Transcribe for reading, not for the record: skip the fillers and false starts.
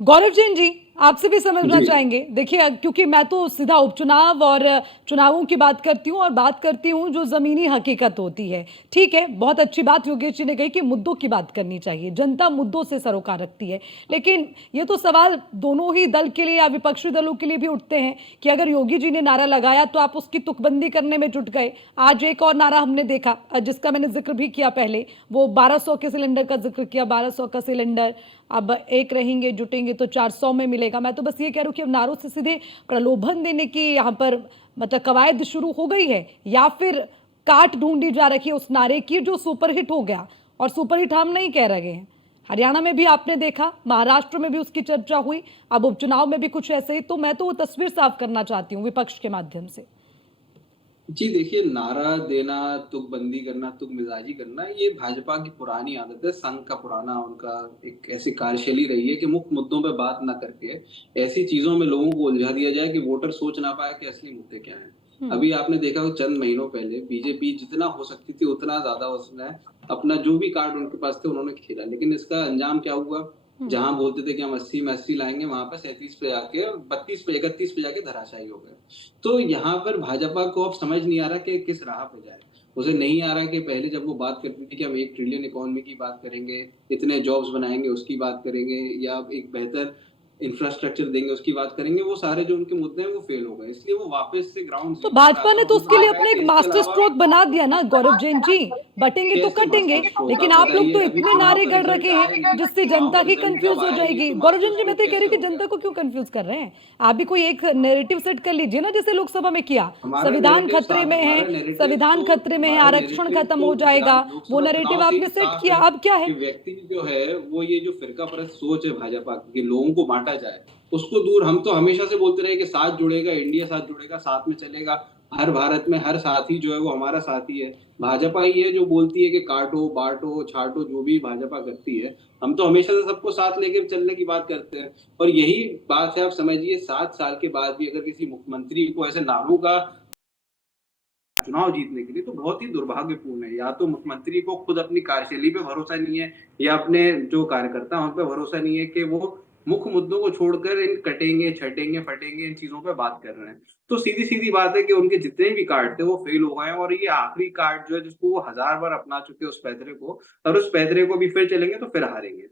गौरव जैन जी, आपसे भी समझना जी। चाहेंगे। देखिए, क्योंकि मैं तो सीधा उपचुनाव और चुनावों की बात करती हूँ और बात करती हूँ जो ज़मीनी हकीकत होती है। ठीक है, बहुत अच्छी बात योगेश जी ने कही कि मुद्दों की बात करनी चाहिए, जनता मुद्दों से सरोकार रखती है। लेकिन ये तो सवाल दोनों ही दल के लिए या विपक्षी दलों के लिए भी उठते हैं कि अगर योगी जी ने नारा लगाया तो आप उसकी तुकबंदी करने में जुट गए। आज एक और नारा हमने देखा, जिसका मैंने जिक्र भी किया पहले, वो 1200 के सिलेंडर का जिक्र किया। 1200 का सिलेंडर अब एक रहेंगे, जुटेंगे तो 400 में मिलेगा। मैं तो बस ये कह रही हूँ कि अब नारों से सीधे प्रलोभन देने की यहाँ पर मतलब कवायद शुरू हो गई है, या फिर काट ढूंढी जा रही है उस नारे की जो सुपरहिट हो गया। और सुपरहिट हम नहीं कह रहे हैं, हरियाणा में भी आपने देखा, महाराष्ट्र में भी उसकी चर्चा हुई, अब उपचुनाव में भी कुछ ऐसे ही। तो मैं तो वो तस्वीर साफ करना चाहती हूँ विपक्ष के माध्यम से। जी देखिए, नारा देना, तुकबंदी करना, तुकमिजाजी करना, ये भाजपा की पुरानी आदत है। संघ का पुराना उनका एक ऐसी कार्यशैली रही है कि मुख्य मुद्दों पे बात ना करके ऐसी चीजों में लोगों को उलझा दिया जाए कि वोटर सोच ना पाए कि असली मुद्दे क्या हैं। हम्म। अभी आपने देखा हो, चंद महीनों पहले बीजेपी जितना हो सकती थी उतना ज्यादा उसने अपना जो भी कार्ड उनके पास थे उन्होंने खेला, लेकिन इसका अंजाम क्या हुआ? हम्म। जहां बोलते थे कि हम 80 में 80 लाएंगे, वहां पर 37 पे जाके 32 पे 31 पे जाके धराशायी हो गए। तो यहाँ पर भाजपा को अब समझ नहीं आ रहा कि किस राह पे जाए। उसे नहीं आ रहा कि पहले जब वो बात करती थी कि हम 1 ट्रिलियन इकोनॉमी की बात करेंगे, इतने जॉब्स बनाएँगे उसकी बात करेंगे, या एक बेहतर इंफ्रास्ट्रक्चर देंगे उसकी बात करेंगे, वो सारे जो उनके मुद्दे हैं वो फेल हो गए। इसलिए वो वापस से ग्राउंड तो ज़ीरो पर भाजपा आकर ने तो उनको उसके लिए लग रहा है अपने एक कि इसके मास्टर अलावा स्ट्रोक बना दिया ना गौरव जैन जी। बटेंगे तो कैसे कटेंगे। मास्टर स्ट्रोक लेकिन आप आप लोग बताइए? तो अभी इतने चुनाव नारे का गढ़ रिजल्ट रखे हैं आया नहीं, जिससे चुनाव जनता का ही रिजल्ट जब कंफ्यूज हो आया नहीं जाएगी। तो गौरव मास्टर जैन जी, मैं स्ट्रोक तो ये कह रही कैसे हूँ हो कि गया? जनता को क्यों कंफ्यूज कर रहे हैं। आप भी कोई एक नैरेटिव सेट कर लीजिए ना, जैसे लोकसभा में किया। संविधान खतरे में है, संविधान खतरे में है, हमारा आरक्षण नैरेटिव खत्म तो हो जाएगा। वो लोकसभा नैरेटिव चुनाव से ही आपने सेट साफ किया, है अब क्या है। कि व्यक्ति जो है वो ये जो फिरकापरस्त सोच है भाजपा की कि लोगों को बांटा जाए, उसको दूर। हम तो हमेशा से बोलते रहे कि साथ जुड़ेगा, इंडिया साथ जुड़ेगा, साथ में चलेगा। हर भारत में हर साथी जो है वो हमारा साथी है। भाजपा ही है जो बोलती है कि काटो, बाँटो, छाँटो, जो भी भाजपा करती है। हम तो हमेशा से सबको साथ लेके चलने की बात करते हैं। और यही बात है, आप समझिए 7 साल के बाद भी अगर किसी मुख्यमंत्री को ऐसे नारों का चुनाव जीतने के लिए, तो बहुत ही दुर्भाग्यपूर्ण है। या तो मुख्यमंत्री को खुद अपनी कार्यशैली पे भरोसा नहीं है, या अपने जो कार्यकर्ता हैं उन पे भरोसा नहीं है कि वो मुख्य मुद्दों को छोड़कर इन कटेंगे, छटेंगे, फटेंगे इन चीज़ों पे बात कर रहे हैं। तो सीधी-सीधी बात है कि उनके जितने भी कार्ड थे वो फेल हो गए हैं, और ये आखिरी कार्ड जो है जिसको वो हज़ार बार अपना चुके हैं उस पैंतरे को, और उस पैंतरे को भी फिर चलेंगे तो फिर हारेंगे।